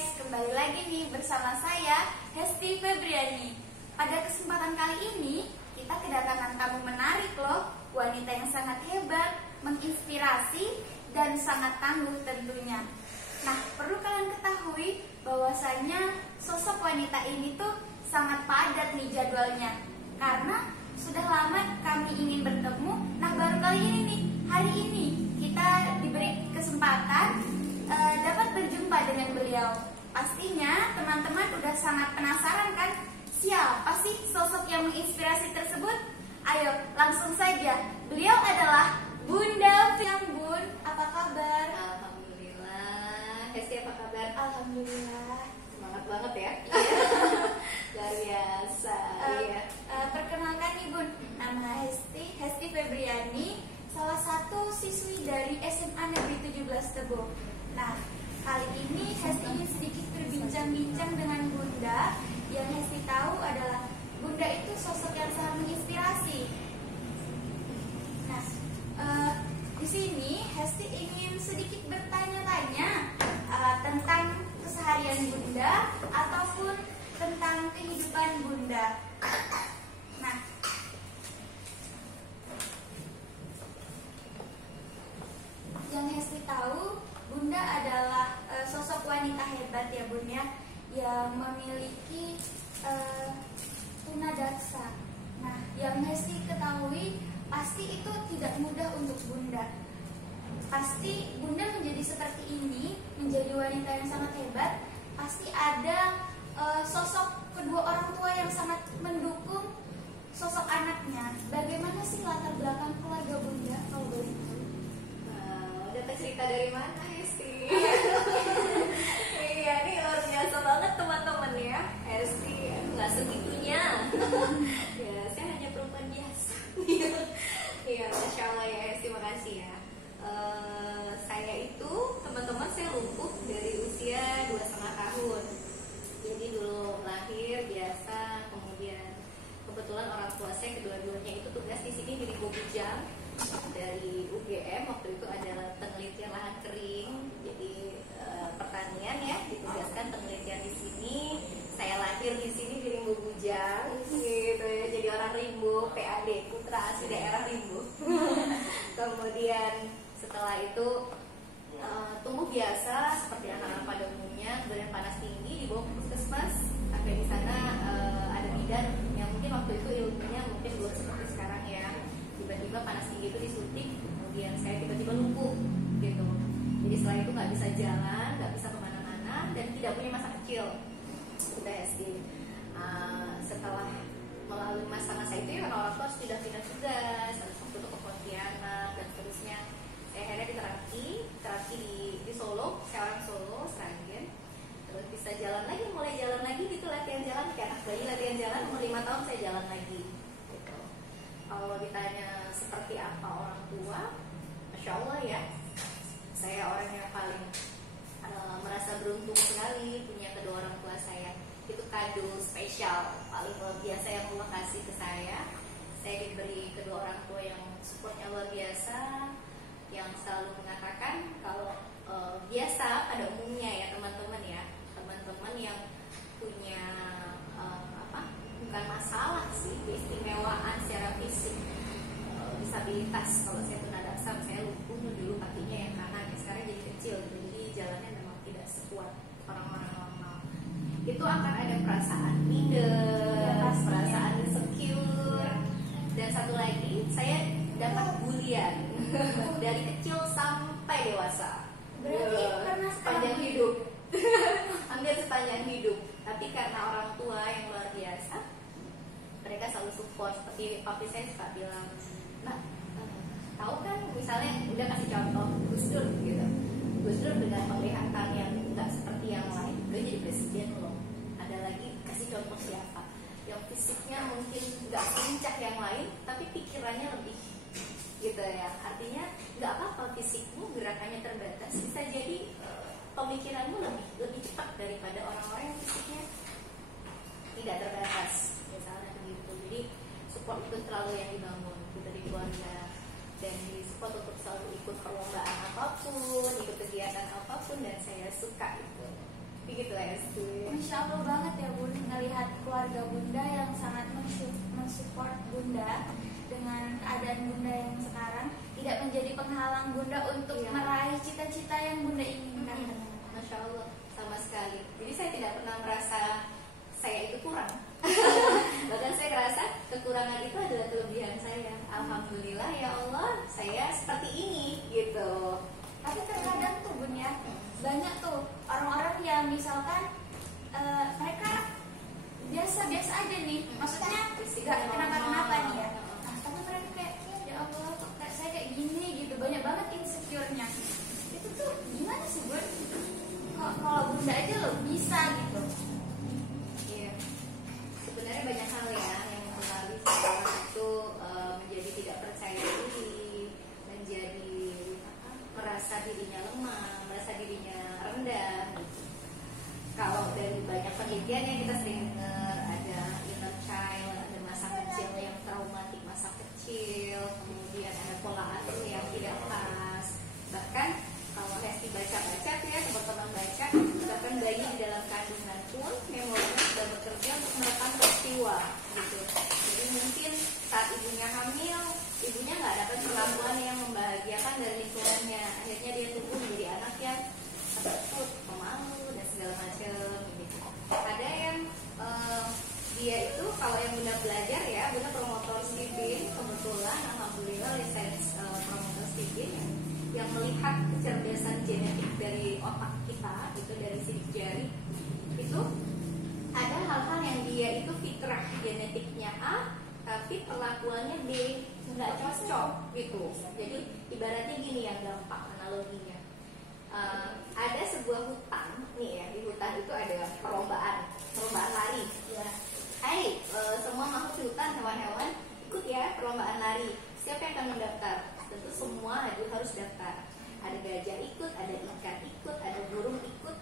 guys, kembali lagi nih bersama saya Hesti Febriani. Pada kesempatan kali ini kita kedatangan tamu menarik loh, wanita yang sangat hebat, menginspirasi dan sangat tangguh tentunya. Nah, perlu kalian ketahui bahwasanya sosok wanita ini tuh sangat padat nih jadwalnya, karena sudah lama kami ingin bertemu. Nah, baru kali ini nih, hari ini kita diberi kesempatan dapat berjumpa dengan beliau. Pastinya teman-teman udah sangat penasaran kan, siapa sih sosok yang menginspirasi tersebut? Ayo langsung saja. Beliau adalah Bunda Fiang. Bun, apa kabar? Alhamdulillah. Hesti, apa kabar? Alhamdulillah. Semangat banget ya. Luar biasa. Iya. Perkenalkan nih Bun, nama Hesti Febriani, salah satu siswi dari SMA Negeri 17 Tebo. Nah, kali ini Hesti ingin sedikit berbincang-bincang dengan Bunda. Yang Hesti tahu adalah Bunda itu sosok yang sangat menginspirasi. Nah, di sini Hesti ingin sedikit bertanya-tanya tentang keseharian Bunda ataupun tentang kehidupan Bunda. Nah, yang Hesti tahu, Bunda adalah sosok wanita hebat ya Bun ya, yang memiliki tunadaksa. Nah, yang Hesti ketahui pasti itu tidak mudah untuk Bunda. Pasti Bunda menjadi seperti ini, menjadi wanita yang sangat hebat, pasti ada sosok kedua orang tua yang sangat mendukung sosok anaknya. Bagaimana sih latar belakang keluarga Bunda kalau boleh tahu? Dapat cerita dari mana, Hesti? Iya, ini luar biasa banget teman-teman ya. Hesti nggak segitunya. Ya, saya hanya perempuan biasa. Iya, Masya Allah ya Hesti, makasih ya. Saya itu, teman-teman, saya lumpuh dari usia 2,5 tahun. Jadi dulu lahir biasa, kemudian kebetulan orang tua saya kedua-duanya itu tugas di sini di Rimbo Bujang dari UGM. Waktu itu adalah penelitian lahan kering, jadi pertanian ya, ditugaskan penelitian di sini. Saya lahir di sini di Rimbo Bujang, gitu ya, jadi orang Rimbo, PAD, putra asli daerah Rimbo. Kemudian setelah itu tumbuh biasa seperti anak-anak pada umumnya, kemudian panas tinggi dibawa ke puskesmas. Sampai di sana ada bidan yang mungkin waktu itu ilmunya mungkin belum seperti sekarang ya. Tiba-tiba panas tinggi itu disuntik, kemudian saya tiba-tiba lumpuh gitu. Jadi setelah itu nggak bisa jalan, nggak bisa kemana-mana, dan tidak punya masa kecil. Sudah SD. Setelah melalui masa-masa itu ya, orang tua harus pindah-pindah tugas, harus waktu itu ke Pontianak dan seterusnya. Saya akhirnya terapi di Solo, saya orang Solo, Sragen. Terus bisa jalan lagi, mulai jalan lagi gitu, latihan jalan kayak anak bayi latihan jalan. Umur 5 tahun saya jalan lagi gitu. Kalau ditanya seperti apa orang tua, Masya Allah ya, saya orang yang paling merasa beruntung sekali punya kedua orang tua saya. Itu kado spesial paling luar biasa yang Allah kasih ke saya. Saya diberi kedua orang tua yang supportnya luar biasa, yang selalu mengatakan kalau biasa pada umumnya ya teman-teman yang punya bukan masalah sih, keistimewaan secara fisik, disabilitas. Kalau saya tunadaksa, saya lumpuh dulu kakinya yang kanan, sekarang jadi kecil, jadi jalannya memang tidak sekuat orang-orang normal. Itu akan ada perasaan minder, perasaan insecure, dan satu lagi saya dapat bulian dari kecil sampai dewasa. Berarti karena sepanjang hidup. Hampir sepanjang hidup. Tapi karena orang tua yang luar biasa, mereka selalu support. Seperti papi saya suka bilang, Mbak, tahu kan misalnya udah kasih contoh Gus Dur gitu. Gus Dur dengan penglihatan yang nggak seperti yang lain, udah jadi presiden loh. Ada lagi kasih contoh siapa yang fisiknya mungkin nggak lincah yang lain, tapi pikirannya lebih gitu ya. Artinya nggak apa-apa fisikmu, gerakannya terbatas, bisa jadi pemikiranmu lebih cepat daripada orang-orang yang fisiknya tidak terbatas, misalnya begitu. Jadi support itu selalu yang dibangun dari keluarga, dan di support untuk selalu ikut perlombaan apapun, ikut kegiatan apapun, dan saya suka itu. Begitu Esti. Masya Allah banget ya Bun, melihat keluarga Bunda yang sangat mensupport Bunda dengan keadaan Bunda yang sekarang, tidak menjadi penghalang Bunda untuk Iya. meraih cita-cita yang Bunda inginkan. Masya Allah, sama sekali. Jadi saya tidak pernah merasa saya itu kurang. Bahkan saya merasa kekurangan itu adalah kelebihan saya. Alhamdulillah ya Allah, saya seperti ini gitu. Tapi terkadang tuh Bun ya, banyak tuh orang-orang yang misalkan mereka biasa-biasa aja nih, maksudnya nggak kenapa-kenapa nih ya. Nah, tapi mereka kayak, ya Allah, kok saya kayak gini gitu, banyak banget insecure-nya. Itu tuh gimana sih Bun? Kalau Bunda aja loh bisa gitu. Iya. Sebenarnya banyak hal ya yang mempengaruhi seseorang itu menjadi tidak percaya diri, menjadi merasa dirinya lemah, merasa dirinya rendah. Kalau dari banyak penelitian yang kita sering dengar, ada inner child, ada masa kecil yang traumatik masa kecil, kemudian ada pola asuh yang tidak pas. Bahkan kalau Hesti baca-baca tuh ya, teman-teman baca, bahkan bayi di dalam kandungan pun memorinya sudah bekerja untuk merekam peristiwa gitu. Jadi mungkin saat ibunya hamil, ibunya nggak dapat perlakuan yang membahagiakan dari lingkungannya. Akhirnya dia tumbuh menjadi anak yang takut, pemalu dan segala macam gitu. Ada yang dia itu kalau yang Bunda belajar ya, Bunda promotor Stephen, kebetulan alhamdulillah lisensi promotor Stephen yang melihat kecerdasan genetik dari otak kita, itu dari sidik jari, itu ada hal-hal yang dia itu fitrah genetiknya A, tapi perlakuannya B, nggak cocok gitu. Jadi ibaratnya gini yang gampang analoginya, ada sebuah hutan nih ya, di hutan itu ada perlombaan lari ya. Hai semua makhluk di hutan, hewan-hewan ikut ya perlombaan lari. Siapa yang akan mendaftar? Tentu semua harus daftar. Ada gajah ikut, ada ikan ikut, ada burung ikut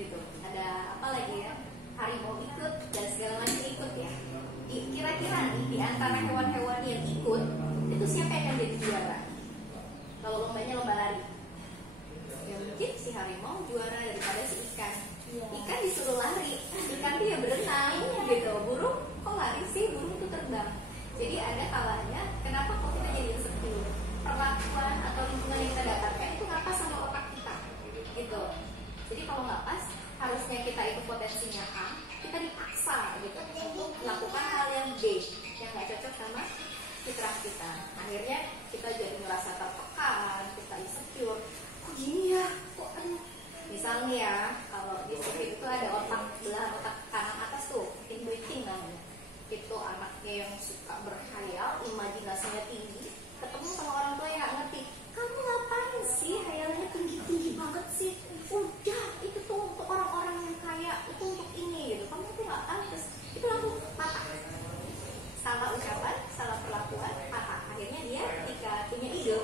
gitu, ada apa lagi ya, harimau ikut dan segala macam ikut ya. Kira-kira nih di antara hewan-hewan yang ikut itu siapa yang akan jadi juara? Kalau lombanya lomba lari, ya mungkin si harimau juara daripada si ikan. Ikan disuruh lari, ikan tuh ya berenang gitu. Burung kok lari sih, burung itu terbang. Jadi ada kalanya kenapa kok kita jadi insecure, perlakuan atau lingkungan yang kita dapatkan itu nggak pas sama otak kita gitu. Jadi kalau nggak pas, harusnya kita itu potensinya A, kita dipaksa gitu untuk melakukan hal yang B yang nggak cocok sama fitrah kita. Akhirnya kita jadi merasa tertekan, kita insecure. Kok gini ya? Kok misalnya ya, kalau di sini itu ada belahan otak kanan atas tuh, intuiting namanya. Itu anaknya yang suka berkhayal, imajinasinya tinggi, ketemu sama orang tua yang nggak ngerti. Kamu ngapain sih hayalannya tinggi-tinggi banget sih? Udah, itu tuh untuk orang-orang yang kaya, itu untuk ini gitu. Kamu tuh nggak pantas. Itu langsung patah. Salah ucapan, salah perlakuan, patah. Akhirnya dia ketika punya ide,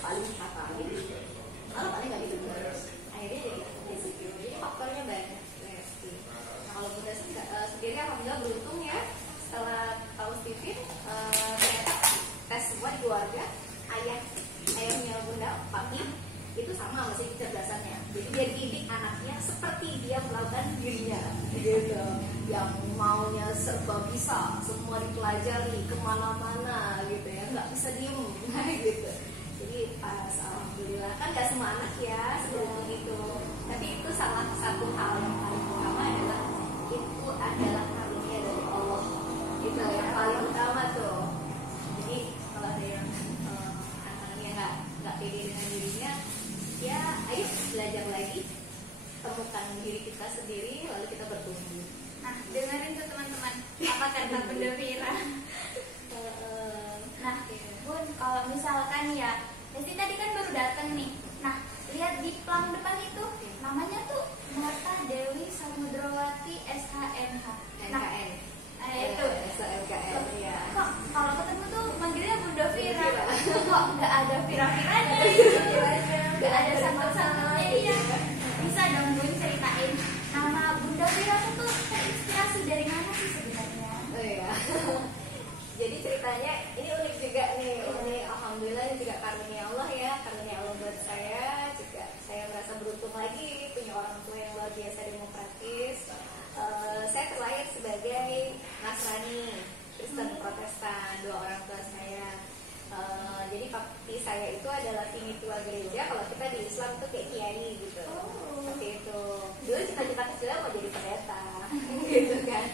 paling patah gitu. Malah paling nggak gitu. Akhirnya jadi insecure. Jadi faktornya banyak. Nah, kalau Bunda sendiri alhamdulillah beruntung ya, setelah tahu Stephen ternyata tes semua di keluarga, ayahnya Bunda, papi itu sama masih kecerdasannya. Jadi dia didik anaknya seperti dia melakukan dirinya gitu, yang maunya serba bisa, semua dipelajari kemana-mana gitu ya, nggak bisa diem gitu. Jadi pas alhamdulillah kan gak semua anak ya seberuntung itu, tapi itu salah satu hal yang paling utama adalah itu adalah karunia dari Allah, itu yang paling utama tuh. Jadi kalau ada yang anak-anaknya nggak pede dengan dirinya, ya ayo belajar lagi, temukan diri kita sendiri lalu kita bertumbuh. Nah, dengerin tuh teman-teman, apa kata Bunda Vira. Nah, Bun, kalau misalkan ya, Hesti tadi kan baru datang nih. Nah, lihat di plang depan itu, namanya tuh Marta Dewi Samudrawati SHMH. Nah, itu SHMKN ya. Kok kalau ketemu tuh manggilnya Bunda Vira, kok nggak ada Vira-viranya gitu, nggak ada sambal-sambalnya. Iya, bisa dong Bun ceritain nama Bunda Vira tuh terinspirasi dari mana sih sebenarnya? Oh iya. Jadi ceritanya ini unik juga nih. Ini alhamdulillah ini juga karunia Allah ya, karunia Allah buat saya. Juga saya merasa beruntung lagi punya orang tua yang luar luar biasa demokratis. Saya terlahir sebagai Nasrani, Kristen Protestan, dua orang tua saya. Jadi papi saya itu adalah tua gereja. Kalau kita di Islam tuh kayak kiai gitu. Seperti itu. Dulu cita-cita kecilnya mau jadi pendeta, gitu kan.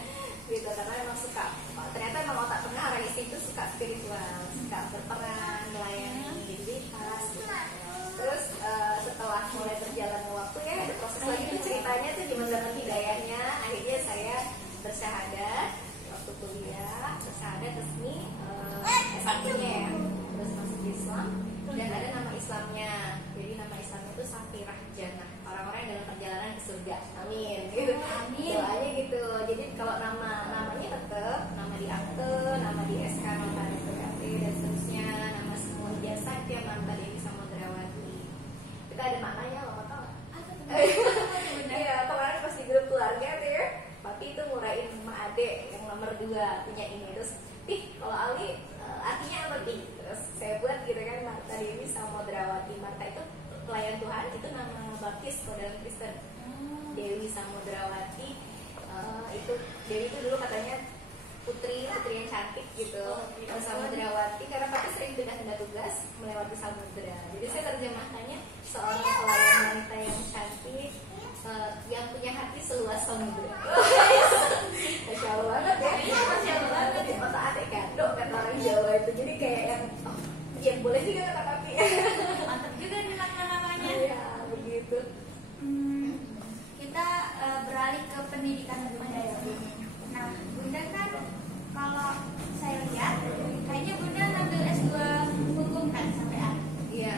Gitu karena memang suka. Ternyata memang otak tengah orang istri itu suka spiritual, suka berperan, melayani, identitas. Gitu. Terus setelah mulai berjalannya waktu ya ada proses lagi tuh ceritanya tuh di zaman hidayahnya. Akhirnya saya bersyahadat waktu kuliah, bersyahadat resmi S1-nya ya. Terus masuk Islam dan ada nama Islamnya. Jadi nama Islamnya itu Safirah Jannah, orang-orang yang dalam perjalanan ke surga. Amin. Gitu. Amin. Doanya gitu. Jadi kalau namanya tetap nama di akte, nama di SK notaris PKP dan seterusnya, nama semua jasa tiap nama Dewi Samodrawati. Kita ada maknanya loh, tau nggak? Iya, kemarin pas di grup keluarga tuh ya, papi itu ngurain sama adek yang nomor 2 punya ini. Terus, kalau Ali artinya apa nih? Terus saya buat gitu kan, Marta Dewi Samodrawati. Marta itu pelayan Tuhan, itu nama baptis kalau dalam Kristen. Dewi Samodrawati itu Dewi itu dulu katanya putri yang cantik gitu. Samodrawati karena papi sering pindah-pindah tugas melewati samudra. Jadi saya terjemahkannya seorang pelayan wanita yang cantik, yang punya hati seluas samudra. Masya Allah banget ya. Masya Allah banget ya. Mata ate kandok kata orang Jawa itu. Jadi kayak yang ya boleh juga kata papi. Mantap juga nih namanya. Iya begitu. Kita beralih ke pendidikan Bunda ya. Nah, Bunda kan kalau saya lihat kayaknya Bunda ngambil S2 hukum kan sampai akhir. Iya.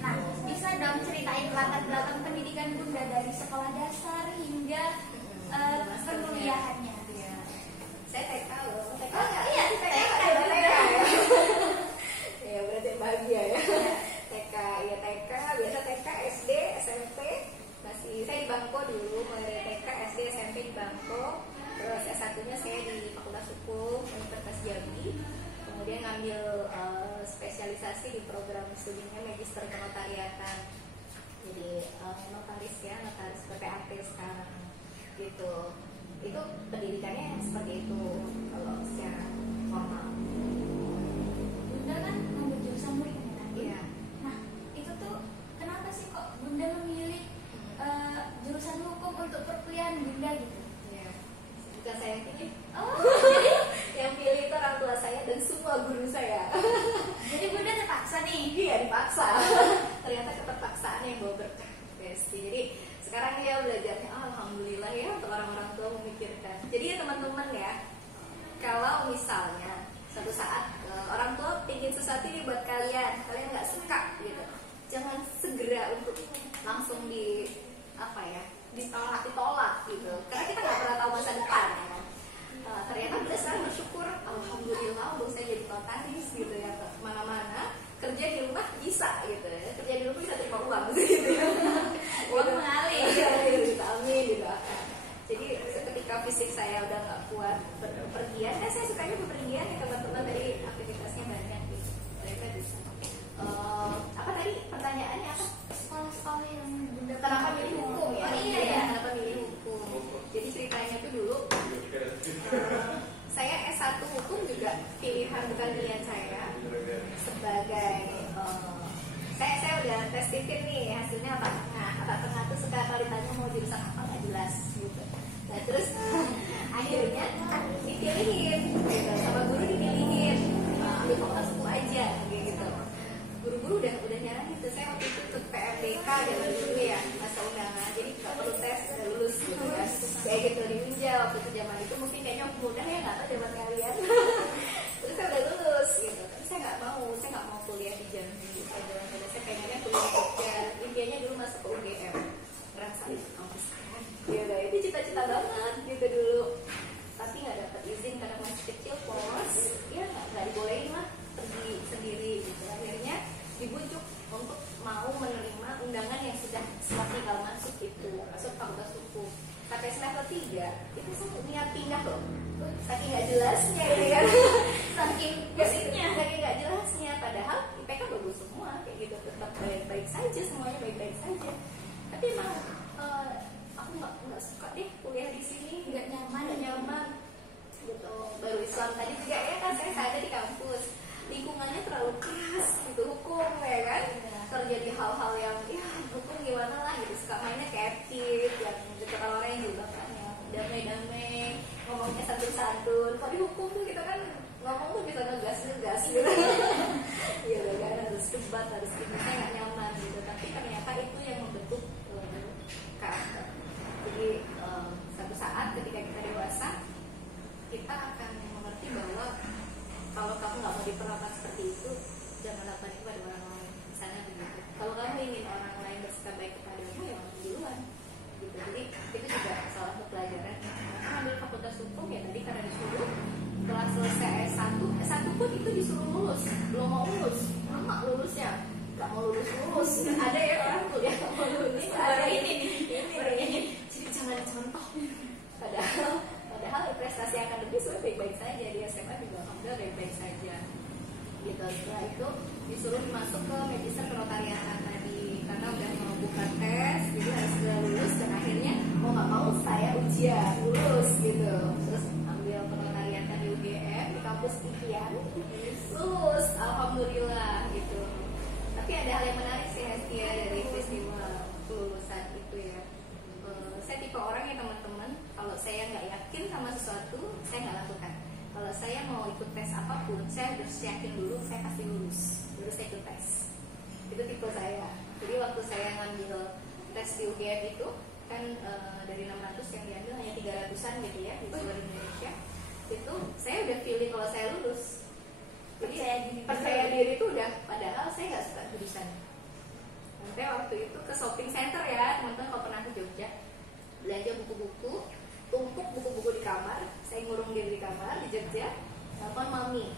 Nah, bisa dong ceritain latar belakang pendidikan Bunda dari sekolah dasar hingga perkuliahannya. Iya. Saya TK loh. TK iya, TK ya. Ya berarti bahagia ya. TK, ya TK, biasa TK, SD, SMP. Saya di Bangko dulu, mulai dari TK, SD, SMP di Bangko. Terus S1-nya saya di Fakultas Hukum Universitas Jambi. Kemudian ngambil spesialisasi di program studinya Magister Kenotariatan. Jadi notaris ya, notaris PPAT sekarang. Gitu. Itu pendidikannya seperti itu kalau secara formal. Bunda kan ngambil jurusan hukum kan? Iya. Nah, itu tuh kenapa sih kok Bunda memilih jurusan hukum untuk perkuliahan Bunda gitu? Iya. Bukan saya yang pilih. Oh, jadi yang pilih itu orang tua saya dan semua guru saya. jadi Bunda terpaksa nih? Iya dipaksa. Ternyata keterpaksaan yang bawa berkah. Jadi sekarang dia belajarnya alhamdulillah ya untuk orang-orang tua memikirkan. Jadi ya teman-teman ya, kalau misalnya suatu saat orang tua pingin sesuatu ini buat kalian nggak suka gitu, jangan segera untuk langsung ditolak gitu, karena kita nggak pernah tahu masa depan ya kan. Ternyata udah sekarang bersyukur alhamdulillah udah saya jadi notaris gitu ya, mana-mana kerja di rumah bisa gitu ya, kerja di rumah bisa terima uang gitu ya. Uang mengalir. Gitu, amin didoakan. Jadi ketika fisik saya udah nggak kuat berpergian, saya sukanya bepergian ya teman-teman, dari aktivitasnya banyak gitu. Mereka bisa. Apa tadi pertanyaannya apa? Sekolah-sekolah yang Bunda Kenapa milih hukum ya? Oh iya ya. Kenapa milih hukum? Jadi ceritanya tuh dulu saya S1 hukum juga pilihan bukan pilihan saya sebagai saya udah tes tiket nih hasilnya apa tengah tuh suka kalau ditanya mau jurusan apa nggak jelas gitu. Nah terus akhirnya dipilihin gitu, sama guru dipilihin ambil fakultas hukum aja gitu. Guru-guru udah nyarang gitu. Saya waktu itu ikut PMDK zaman dulu ya, masa undangan, jadi nggak perlu tes udah lulus gitu kan. Kayak gitu di Unja waktu itu, zaman itu mungkin kayaknya mudah ya, nggak tahu zaman kalian. Terus saya udah lulus gitu, tapi saya nggak mau kuliah di Jambi. Saya pengennya kuliah di Jogja, impiannya dulu masuk ke UGM, ngerasa itu kampus keren. Gitu, itu cita-cita banget gitu dulu. Tapi nggak dapat izin karena masih kecil, pos, ya nggak dibolehin lah pergi sendiri gitu. Akhirnya dibujuk untuk mau menerima undangan yang sudah tinggal masuk fakultas hukum. Sampai semester 3 itu saya niat pindah loh, saking nggak jelasnya gitu kan. saking nggak jelasnya, padahal IPK bagus semua kayak gitu, tetap baik-baik saja, semuanya baik-baik saja. Tapi emang aku ngomongnya santun-santun. Kalau di hukum tuh kita kan ngomong tuh bisa ngegas gitu. Iya kan, harus debat, harus ini, saya nggak nyaman gitu. Tapi ternyata itu yang membentuk karakter. Jadi satu saat ketika kita dewasa, kita akan mengerti bahwa kalau kamu nggak mau diperlakukan seperti itu, jangan lakukan itu pada orang lain. Misalnya begitu. Kalau kamu ingin orang lain bersikap baik kepadamu, ya duluan. Gitu. Jadi itu juga salah satu pelajaran. Karena ambil fakultas hukum ya tadi karena disuruh setelah selesai S1 pun itu disuruh lulus, belum mau lulus, lama lulusnya, nggak mau lulus. Ada ya orang kuliah nggak mau lulus. Ada ini. Jadi jangan contoh. Padahal prestasi akademis sudah baik-baik saja, di SMA juga alhamdulillah baik-baik saja. Gitu. Setelah itu disuruh masuk ke magister kenotariatan tadi karena udah mau buka tes, jadi harus segera lulus dan akhirnya mau nggak mau saya ujian lulus gitu. Terus ambil kenotariatan di UGM di kampus IKIAN, lulus alhamdulillah gitu. Tapi ada hal yang menarik sih Hestia dari peristiwa kelulusan itu ya. Saya tipe orang ya teman-teman, kalau saya nggak yakin sama sesuatu, saya nggak lakukan. Kalau saya mau ikut tes apapun, saya harus yakin dulu, saya pasti lulus, baru saya ikut tes. Itu tipe saya. Jadi waktu saya ngambil tes di UGM itu, kan dari 600 yang diambil hanya 300-an gitu ya, di seluruh Indonesia. Itu saya udah feeling kalau saya lulus. Jadi percaya diri itu udah, padahal saya nggak suka jurusan. Sampai waktu itu ke shopping center ya, teman-teman kalau pernah ke Jogja, belanja buku-buku, tumpuk buku-buku di kamar, saya ngurung diri di kamar di Jogja, telepon mami,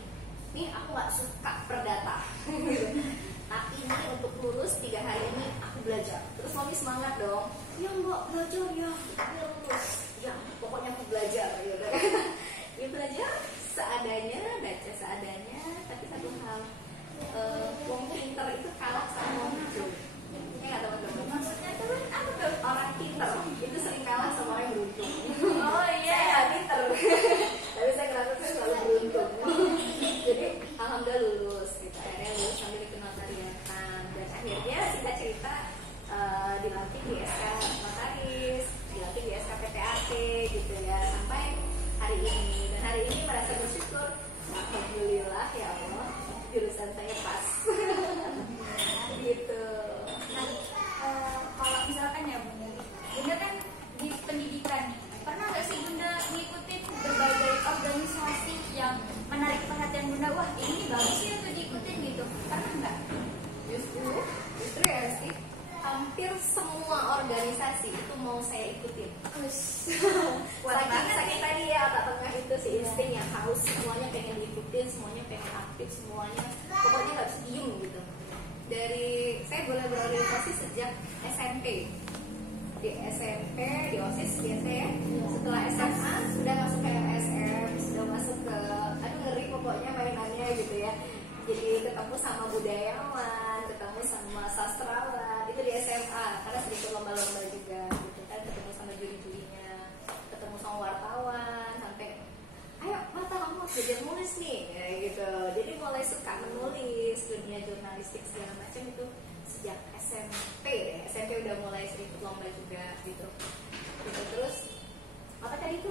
nih aku nggak suka perdata, tapi ini untuk lulus 3 hari ini aku belajar. Terus mami semangat dong, ya mbak belajar ya, biar lulus, ya pokoknya aku belajar, gitu. Ya belajar seadanya, baca seadanya, tapi satu hal, wong pinter itu kalah sama wong jujur. Ya nggak teman-teman? Maksudnya tuh apa tuh? Orang pinter itu sering kalah sama orang yang beruntung. Oh iya. Saya nggak pinter, tapi saya ngerasa saya selalu beruntung. Jadi alhamdulillah lulus, gitu. Akhirnya lulus sambil ikut notariatan dan akhirnya singkat cerita dilatih di SK notaris, dilatih di SK PPAT gitu ya sampai hari ini. Dan hari ini merasa bersyukur, alhamdulillah ya Allah jurusan saya pas. Gitu. Kalau misalkan ya Bunda kan di pendidikan, pernah nggak sih Bunda ngikutin berbagai organisasi yang menarik perhatian Bunda? Wah ini bagus ya untuk diikutin gitu. Pernah nggak? Justru ya sih, hampir semua organisasi itu mau saya ikutin. Saking tadi ya otak tengah itu si insting yang haus, semuanya pengen diikutin, semuanya pengen aktif, semuanya pokoknya nggak bisa diem gitu. Dari saya boleh berorganisasi sejak SMP. Di SMP, di OSIS biasa ya. Setelah SMA sudah masuk ke LSM, sudah masuk ke, aduh ngeri pokoknya mainannya gitu ya. Jadi ketemu sama budayawan, ketemu sama sastrawan, itu di SMA karena sering ikut lomba-lomba juga gitu kan, ketemu sama juri-jurinya, ketemu sama wartawan, sampai ayo Mata kamu belajar nulis nih ya, gitu. Jadi mulai suka menulis, dunia jurnalistik segala macam itu sejak SMP ya. SMP udah mulai sering ikut lomba juga gitu. Terus apa tadi itu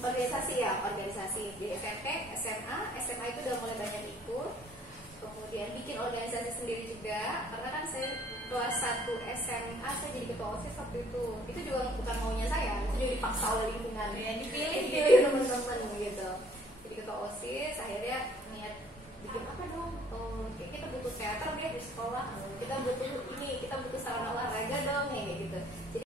organisasi ya, organisasi di SMP, SMA itu udah mulai banyak ikut. Kemudian bikin organisasi sendiri juga, karena kan saya kelas 1 SMA saya jadi ketua OSIS waktu itu juga bukan maunya saya, itu juga dipaksa oleh lingkungan ya, dipilih teman-teman gitu. Jadi ketua OSIS, akhirnya